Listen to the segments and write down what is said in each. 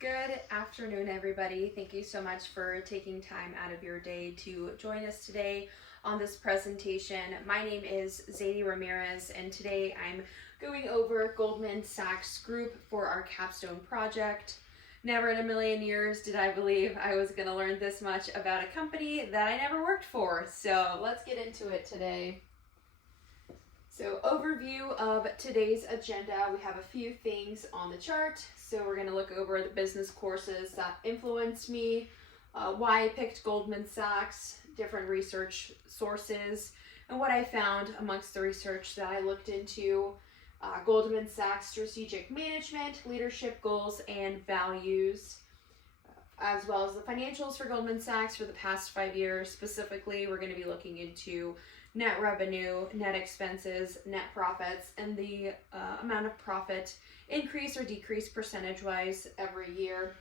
Good afternoon, everybody. Thank you so much for taking time out of your day to join us today on this presentation. My name is Zadie Ramirez, and today I'm going over Goldman Sachs Group for our Capstone project. Never in a million years did I believe I was going to learn this much about a company that I never worked for. So let's get into it today. So overview of today's agenda, we have a few things on the chart. So we're going to look over the business courses that influenced me, why I picked Goldman Sachs, different research sources, and what I found amongst the research that I looked into, Goldman Sachs strategic management, leadership goals, and values, as well as the financials for Goldman Sachs for the past 5 years. Specifically, we're going to be looking into net revenue, net expenses, net profits, and the amount of profit increase or decrease percentage-wise every year.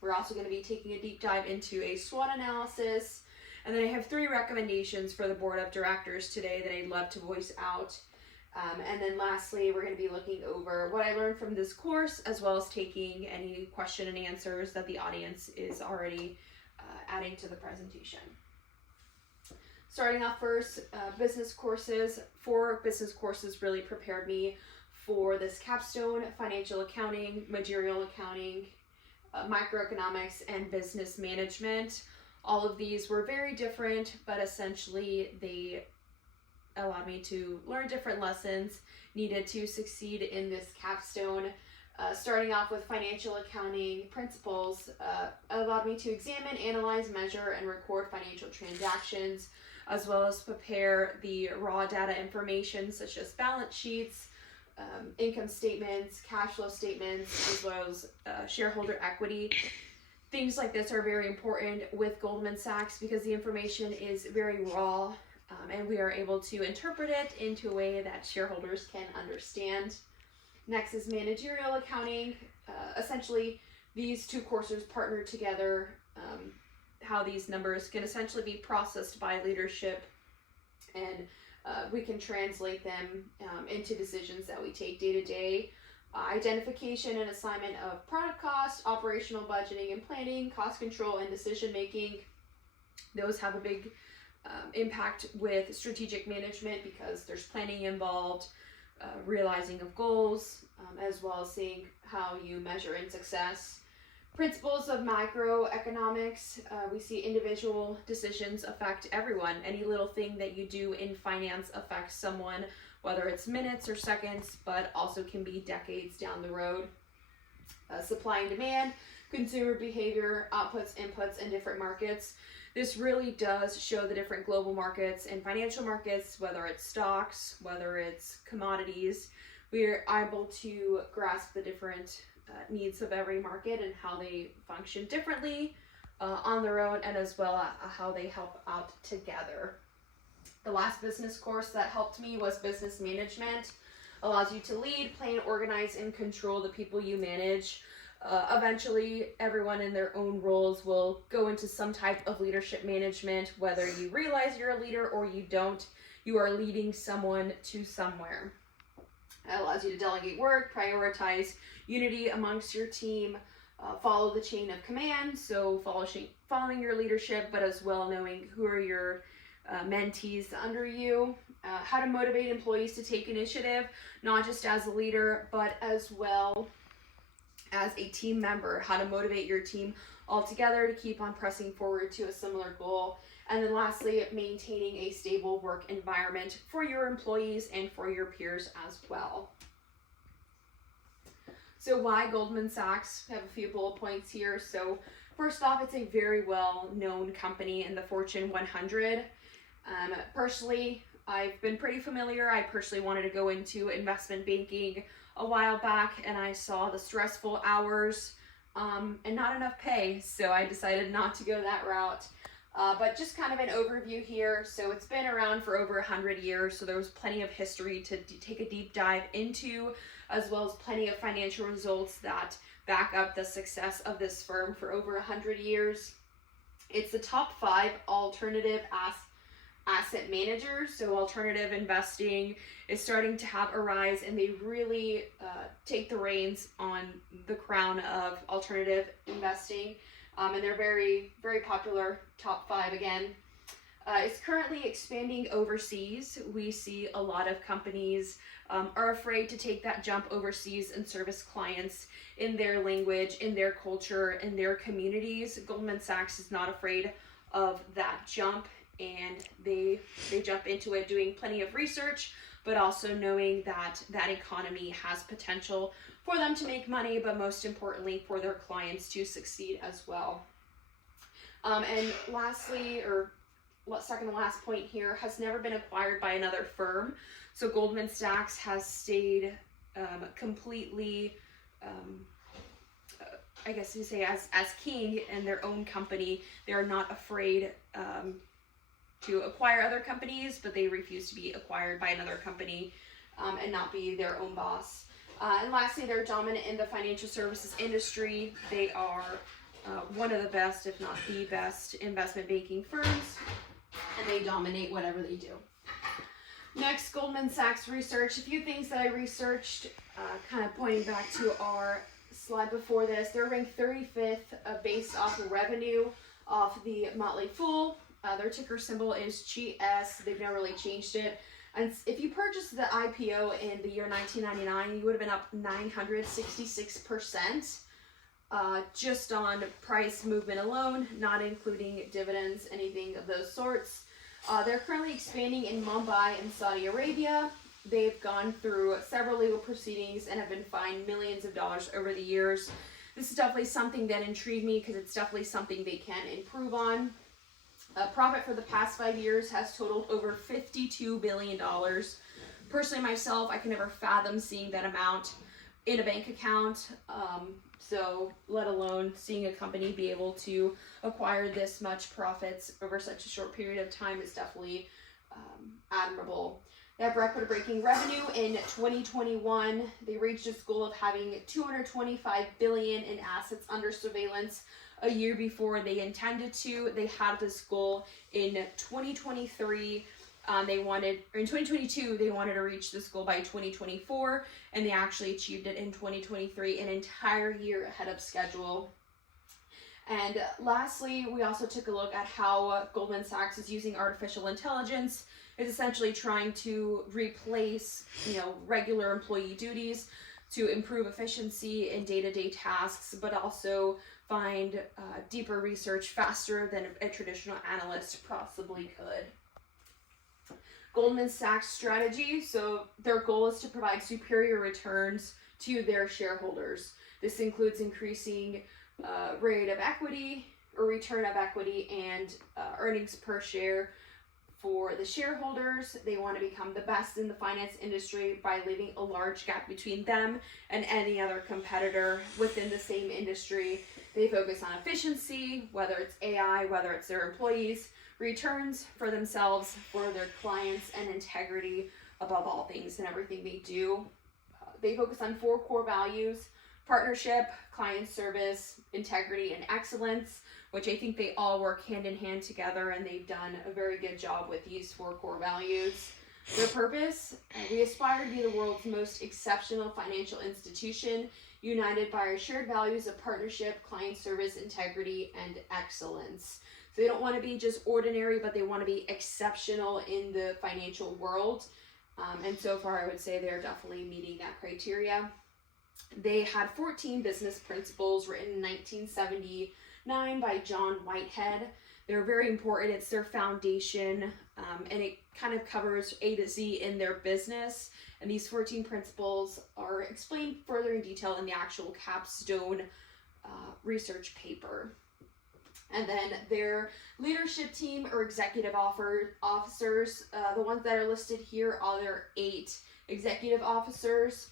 We're also going to be taking a deep dive into a SWOT analysis, and then I have 3 recommendations for the board of directors today that I'd love to voice out. And then lastly, we're going to be looking over what I learned from this course, as well as taking any question and answers that the audience is already adding to the presentation. Starting off first, business courses. 4 business courses really prepared me for this capstone: financial accounting, managerial accounting, microeconomics, and business management. All of these were very different, but essentially they allowed me to learn different lessons needed to succeed in this capstone. Starting off with financial accounting principles, allowed me to examine, analyze, measure, and record financial transactions, as well as prepare the raw data information such as balance sheets, income statements, cash flow statements, as well as shareholder equity. Things like this are very important with Goldman Sachs because the information is very raw, and we are able to interpret it into a way that shareholders can understand. Next is managerial accounting. Essentially, these 2 courses partner together, how these numbers can essentially be processed by leadership, and we can translate them into decisions that we take day to day. Identification and assignment of product cost, operational budgeting and planning, cost control, and decision making. Those have a big impact with strategic management because there's planning involved, realizing of goals, as well as seeing how you measure in success. Principles of macroeconomics. We see individual decisions affect everyone. Any little thing that you do in finance affects someone, whether it's minutes or seconds, but also can be decades down the road. Supply and demand, consumer behavior, outputs, inputs, and different markets. This really does show the different global markets and financial markets, whether it's stocks, whether it's commodities. We are able to grasp the different needs of every market and how they function differently on their own, and as well how they help out together. The last business course that helped me was business management. Allows you to lead, plan, organize, and control the people you manage. Eventually, everyone in their own roles will go into some type of leadership management, whether you realize you're a leader or you don't. You are leading someone to somewhere. It allows you to delegate work, prioritize unity amongst your team, follow the chain of command, so following your leadership, but as well knowing who are your mentees under you, how to motivate employees to take initiative, not just as a leader, but as well as a team member, how to motivate your team all together to keep on pressing forward to a similar goal. And then lastly, maintaining a stable work environment for your employees and for your peers as well. So why Goldman Sachs? I have a few bullet points here. So first off, it's a very well-known company in the Fortune 100. Personally, I've been pretty familiar. I personally wanted to go into investment banking a while back, and I saw the stressful hours and not enough pay, so I decided not to go that route. But just kind of an overview here. So it's been around for over 100 years, so there was plenty of history to take a deep dive into, as well as plenty of financial results that back up the success of this firm for over 100 years. It's the top 5 alternative asset managers. So alternative investing is starting to have a rise, and they really take the reins on the crown of alternative investing. And they're very, very popular, top 5 again. It's currently expanding overseas. We see a lot of companies are afraid to take that jump overseas and service clients in their language, in their culture, in their communities. Goldman Sachs is not afraid of that jump, and they jump into it doing plenty of research, but also knowing that that economy has potential for them to make money, but most importantly for their clients to succeed as well. And lastly, or second to last point here, has never been acquired by another firm. So Goldman Sachs has stayed completely, I guess you say, as king in their own company. They are not afraid to acquire other companies, but they refuse to be acquired by another company and not be their own boss. And lastly, they're dominant in the financial services industry. They are one of the best, if not the best, investment banking firms, and they dominate whatever they do. Next, Goldman Sachs research. A few things that I researched, kind of pointing back to our slide before this. They're ranked 35th based off of revenue off the Motley Fool. Their ticker symbol is GS. They've never really changed it. And if you purchased the IPO in the year 1999, you would have been up 966%. Just on price movement alone, not including dividends, anything of those sorts. They're currently expanding in Mumbai and Saudi Arabia. They've gone through several legal proceedings and have been fined millions of dollars over the years. This is definitely something that intrigued me because it's definitely something they can improve on. Profit for the past 5 years has totaled over $52 billion. Personally, myself, I can never fathom seeing that amount in a bank account. So let alone seeing a company be able to acquire this much profits over such a short period of time is definitely admirable. They have record-breaking revenue in 2021. They reached its goal of having $225 billion in assets under surveillance a year before they intended to. They had this goal in 2023. In 2022, they wanted to reach this goal by 2024, and they actually achieved it in 2023, an entire year ahead of schedule. And lastly, we also took a look at how Goldman Sachs is using artificial intelligence. It's essentially trying to replace, regular employee duties to improve efficiency in day-to-day tasks, but also find deeper research faster than a traditional analyst possibly could. Goldman Sachs strategy. So their goal is to provide superior returns to their shareholders. This includes increasing rate of equity or return of equity and earnings per share for the shareholders. They want to become the best in the finance industry by leaving a large gap between them and any other competitor within the same industry. They focus on efficiency, whether it's AI, whether it's their employees, returns for themselves, for their clients, and integrity above all things in everything they do. They focus on 4 core values: partnership, client service, integrity, and excellence, which I think they all work hand in hand together, and they've done a very good job with these 4 core values. Their purpose: we aspire to be the world's most exceptional financial institution, united by our shared values of partnership, client service, integrity, and excellence. So they don't want to be just ordinary, but they want to be exceptional in the financial world. And so far, I would say they're definitely meeting that criteria. They had 14 business principles written in 1979 by John Whitehead. They're very important. It's their foundation, and it kind of covers A to Z in their business. And these 14 principles are explained further in detail in the actual Capstone research paper. And then their leadership team or executive officers, the ones that are listed here are their 8 executive officers.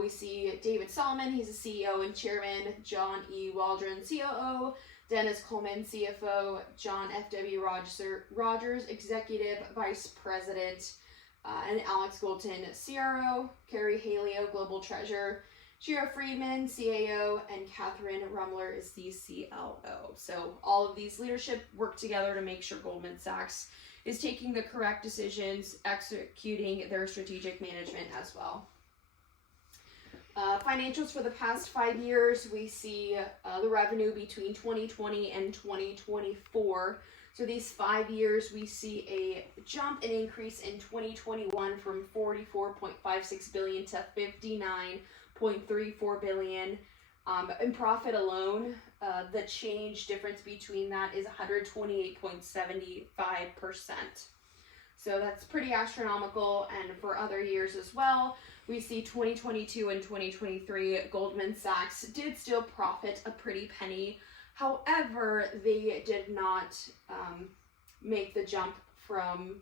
We see David Solomon, he's a CEO and chairman; John E. Waldron, COO; Dennis Coleman, CFO; John F.W. Rogers, executive vice president; and Alex Golton, CRO; Carrie Haleo, global treasurer; Shira Friedman, CAO, and Catherine Rumler is the CLO. So all of these leadership work together to make sure Goldman Sachs is taking the correct decisions, executing their strategic management as well. Financials for the past 5 years, we see the revenue between 2020 and 2024. So these 5 years, we see a jump, an increase in 2021 from 44.56 billion to 59.34 billion. In profit alone, the change difference between that is 128.75%. So that's pretty astronomical, and for other years as well. We see 2022 and 2023, Goldman Sachs did still profit a pretty penny. However, they did not make the jump from,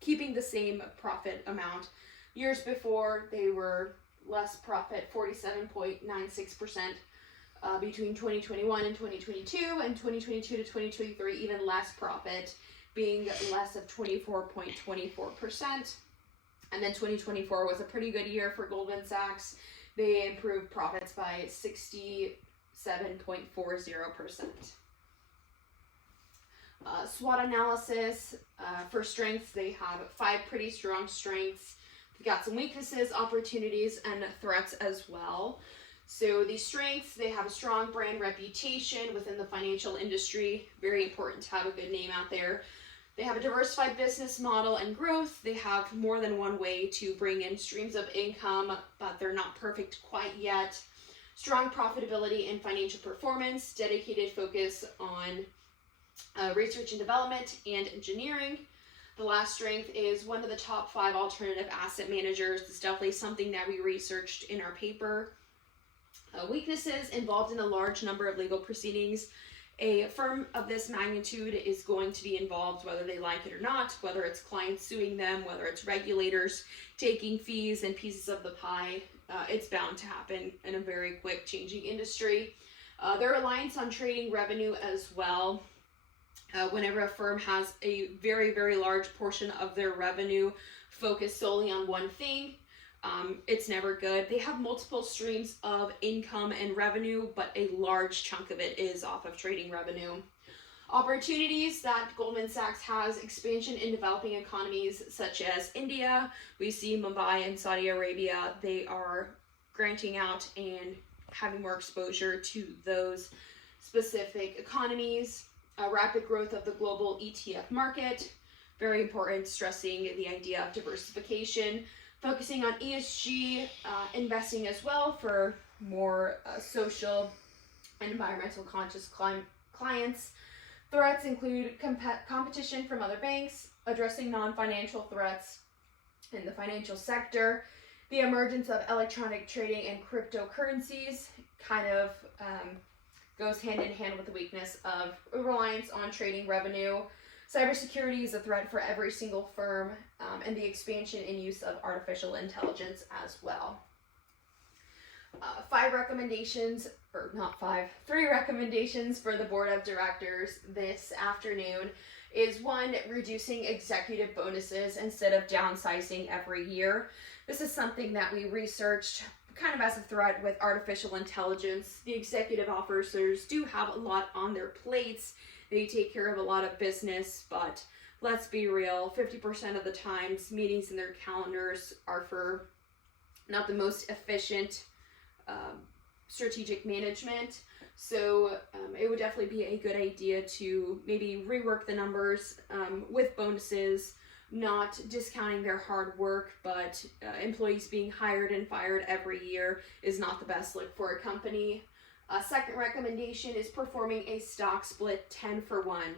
keeping the same profit amount. Years before, they were less profit, 47.96%. Between 2021 and 2022, and 2022 to 2023, even less profit, being less of 24.24%. And then 2024 was a pretty good year for Goldman Sachs. They improved profits by 67.40%. SWOT analysis, for strengths, they have 5 pretty strong strengths. They've got some weaknesses, opportunities, and threats as well. So these strengths, they have a strong brand reputation within the financial industry. Very important to have a good name out there. They have a diversified business model and growth. They have more than one way to bring in streams of income, but they're not perfect quite yet. Strong profitability and financial performance, dedicated focus on research and development and engineering. The last strength is one of the top 5 alternative asset managers. It's definitely something that we researched in our paper. Weaknesses, involved in a large number of legal proceedings. A firm of this magnitude is going to be involved whether they like it or not, whether it's clients suing them, whether it's regulators taking fees and pieces of the pie. It's bound to happen in a very quick changing industry. Their reliance on trading revenue as well. Whenever a firm has a very, very large portion of their revenue focused solely on one thing, it's never good. They have multiple streams of income and revenue, but a large chunk of it is off of trading revenue. Opportunities that Goldman Sachs has: expansion in developing economies such as India. We see Mumbai and Saudi Arabia, they are granting out and having more exposure to those specific economies. Rapid growth of the global ETF market. Very important, stressing the idea of diversification. Focusing on ESG investing as well for more social and environmental conscious clients. Threats include competition from other banks, addressing non-financial threats in the financial sector, the emergence of electronic trading and cryptocurrencies kind of goes hand in hand with the weakness of reliance on trading revenue. Cybersecurity is a threat for every single firm, and the expansion in use of artificial intelligence as well. 3 recommendations for the board of directors this afternoon is 1, reducing executive bonuses instead of downsizing every year. This is something that we researched kind of as a threat with artificial intelligence. The executive officers do have a lot on their plates. They take care of a lot of business, but let's be real, 50% of the times meetings in their calendars are for not the most efficient strategic management. So it would definitely be a good idea to maybe rework the numbers with bonuses, not discounting their hard work, but employees being hired and fired every year is not the best look for a company. Second recommendation is performing a stock split 10-for-1.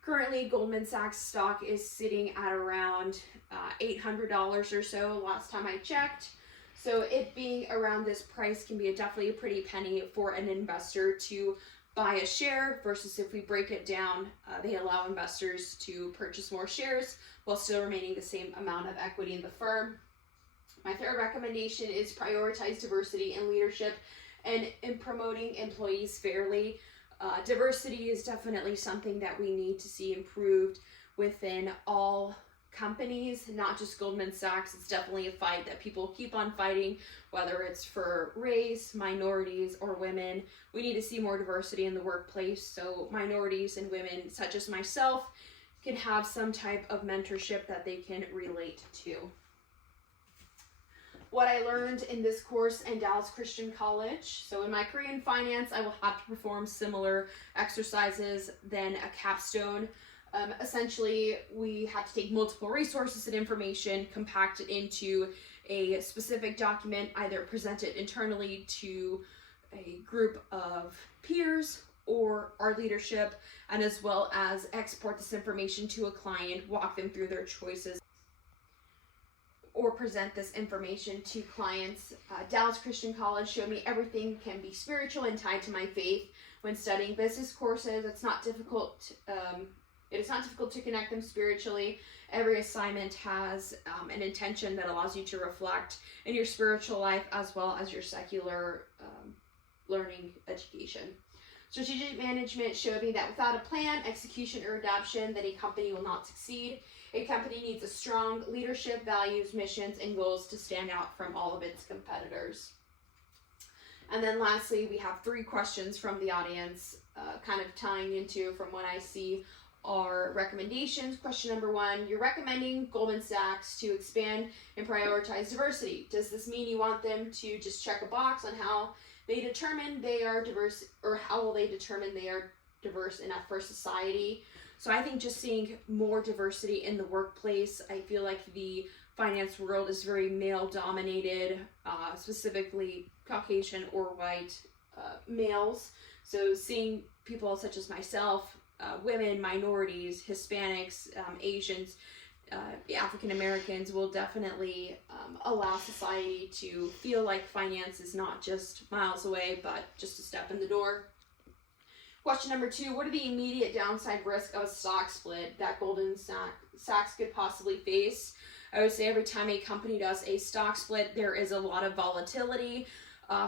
Currently, Goldman Sachs stock is sitting at around $800 or so last time I checked. So it being around this price can be definitely a pretty penny for an investor to buy a share, versus if we break it down, they allow investors to purchase more shares while still remaining the same amount of equity in the firm. My third recommendation is prioritize diversity in leadership and in promoting employees fairly. Diversity is definitely something that we need to see improved within all companies, not just Goldman Sachs. It's definitely a fight that people keep on fighting, whether it's for race, minorities, or women. We need to see more diversity in the workplace, so minorities and women such as myself can have some type of mentorship that they can relate to. What I learned in this course in Dallas Christian College. So in my career in finance, I will have to perform similar exercises than a capstone. Essentially, we have to take multiple resources and information, compact it into a specific document, either present it internally to a group of peers or our leadership, and as well as export this information to a client, walk them through their choices, or present this information to clients. Dallas Christian College showed me everything can be spiritual and tied to my faith. When studying business courses, it's not difficult. It is not difficult to connect them spiritually. Every assignment has an intention that allows you to reflect in your spiritual life as well as your secular learning education. Strategic management showed me that without a plan, execution, or adoption, then a company will not succeed. A company needs a strong leadership, values, missions, and goals to stand out from all of its competitors. And then lastly, we have 3 questions from the audience, kind of tying into from what I see are recommendations. Question number 1, you're recommending Goldman Sachs to expand and prioritize diversity. Does this mean you want them to just check a box on how they determine they are diverse, or how will they determine they are diverse enough for society? So I think just seeing more diversity in the workplace. I feel like the finance world is very male dominated, specifically Caucasian or white males. So seeing people such as myself, women, minorities, Hispanics, Asians, African Americans will definitely allow society to feel like finance is not just miles away, but just a step in the door. Question number 2, what are the immediate downside risks of a stock split that Goldman Sachs could possibly face? I would say every time a company does a stock split, there is a lot of volatility.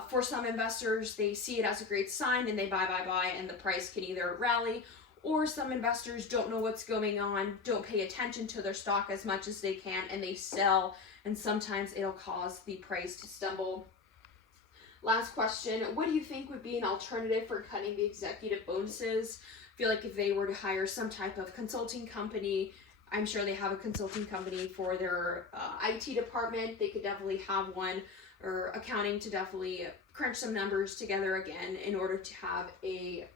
For some investors, they see it as a great sign and they buy, and the price can either rally, or some investors don't know what's going on, don't pay attention to their stock as much as they can, and they sell, and sometimes it'll cause the price to stumble. Last question, what do you think would be an alternative for cutting the executive bonuses? I feel like if they were to hire some type of consulting company, I'm sure they have a consulting company for their IT department, they could definitely have one, or accounting, to definitely crunch some numbers together again in order to have a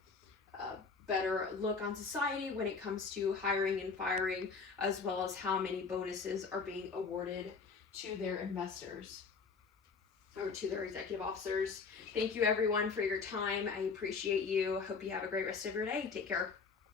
better look on society when it comes to hiring and firing, as well as how many bonuses are being awarded to their investors or to their executive officers. Thank you everyone for your time. I appreciate you. Hope you have a great rest of your day. Take care.